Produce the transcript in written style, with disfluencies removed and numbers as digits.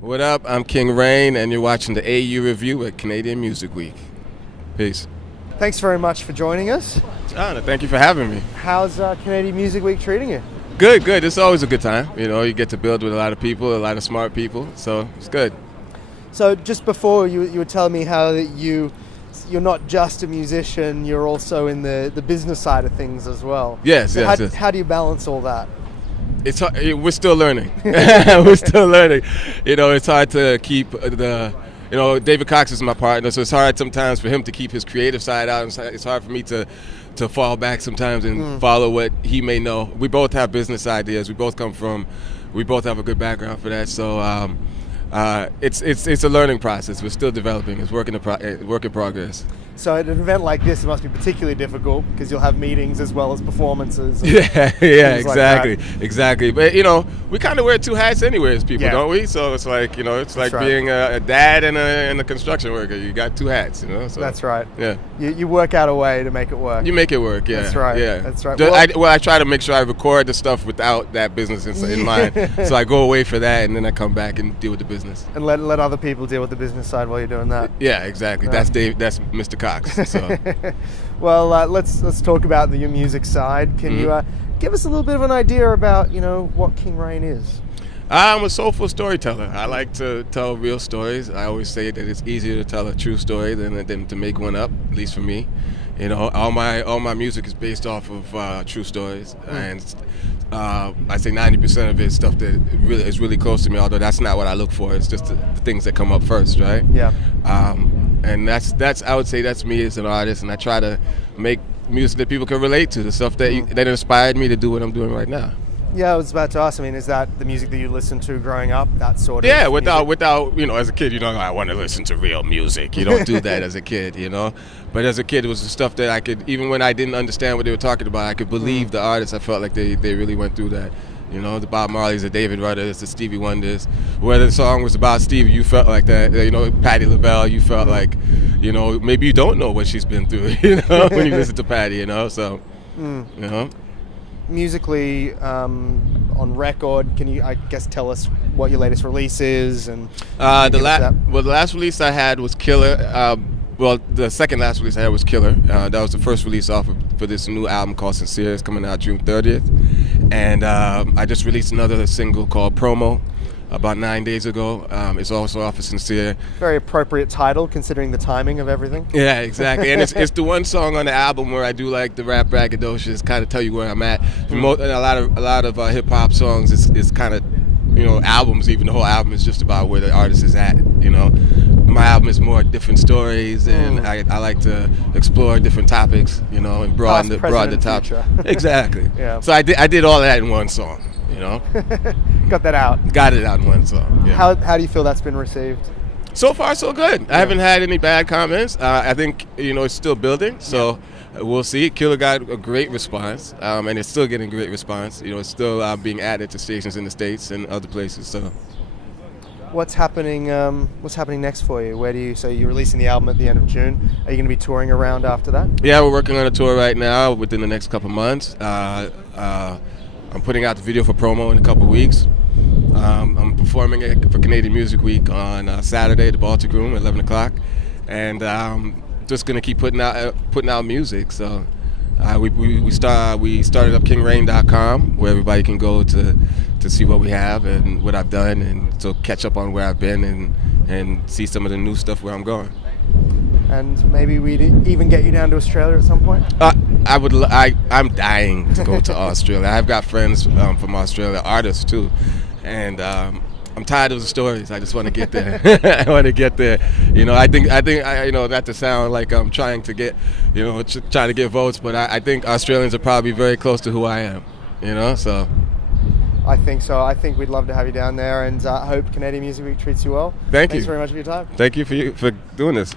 What up? I'm King Rain, and you're watching the AU Review at Canadian Music Week. Peace. Thanks very much for joining us. Thank you for having me. How's Canadian Music Week treating you? Good, good. It's always a good time. You get to build with a lot of people, a lot of smart people, so it's good. So just before, you were telling me how that you're not just a musician, you're also in the business side of things as well. Yes, so yes. How do you balance all that? It's hard, we're still learning. We're still learning. It's hard to keep David Cox is my partner, so it's hard sometimes for him to keep his creative side out. It's hard for me to fall back sometimes and follow what he may know. We both have business ideas. We both have a good background for that. So it's a learning process. We're still developing. It's work in progress. So at an event like this, it must be particularly difficult because you'll have meetings as well as performances. Yeah, exactly. But we kind of wear two hats anyway as people, don't we? So it's like being a dad and a construction worker. You got two hats, So that's right. Yeah. You work out a way to make it work. You make it work. Yeah. That's right. Yeah. That's right. I try to make sure I record the stuff without that business in mind. So I go away for that, and then I come back and deal with the business. And let other people deal with the business side while you're doing that. Yeah, exactly. That's Mr. Cox. So. Well, let's talk about your music side. Can you give us a little bit of an idea about what King Rain is? I'm a soulful storyteller. I like to tell real stories. I always say that it's easier to tell a true story than to make one up, at least for me. All my music is based off of true stories, and I say 90% of it is stuff that is really close to me. Although that's not what I look for. It's just the things that come up first, right? Yeah. And that's I would say that's me as an artist, and I try to make music that people can relate to, the stuff that inspired me to do what I'm doing right now. Yeah, I was about to ask. I mean, is that the music that you listened to growing up? That sort of music? Without as a kid, I want to listen to real music. You don't do that as a kid, But as a kid, it was the stuff that I could, even when I didn't understand what they were talking about, I could believe the artists. I felt like they really went through that. The Bob Marleys, the David Rudders, the Stevie Wonders. Whether the song was about Stevie, you felt like that. Patti LaBelle, you felt like, maybe you don't know what she's been through, when you listen to Patti, So, Musically, on record, can you, I guess, tell us what your latest release is? And the last release I had was Killer. The second last release I had was Killer. That was the first release for this new album called Sincere. It's coming out June 30th. And I just released another single called Promo about 9 days ago. It's also off of Sincere. Very appropriate title considering the timing of everything. Yeah, exactly. And it's the one song on the album where I do like the rap braggadocious, kind of tell you where I'm at. A lot of hip hop songs is kind of, albums, even the whole album is just about where the artist is at, My album is more different stories, and I like to explore different topics, and broaden the topic. Exactly. Yeah. So I did all that in one song, Got that out. Got it out in one song. Yeah. How do you feel that's been received? So far, so good. Yeah. I haven't had any bad comments. I think it's still building, so we'll see. Killer got a great response, and it's still getting great response. It's still being added to stations in the States and other places. So, what's happening? What's happening next for you? So you're releasing the album at the end of June. Are you going to be touring around after that? Yeah, we're working on a tour right now. Within the next couple months, I'm putting out the video for Promo in a couple weeks. I'm performing it for Canadian Music Week on Saturday at the Baltic Room at 11 o'clock, and just gonna keep putting out music. So we started up kingrain.com, where everybody can go to see what we have and what I've done, and so catch up on where I've been and see some of the new stuff where I'm going. And maybe we'd even get you down to Australia at some point? I'm dying to go to Australia. I've got friends from Australia, artists too, and I'm tired of the stories. I just want to get there. I want to get there. I think not to sound like I'm trying to get, trying to get votes, but I think Australians are probably very close to who I am. So. I think so. I think we'd love to have you down there, and I hope Canadian Music Week treats you well. Thank you. Thanks very much for your time. Thank you for doing this.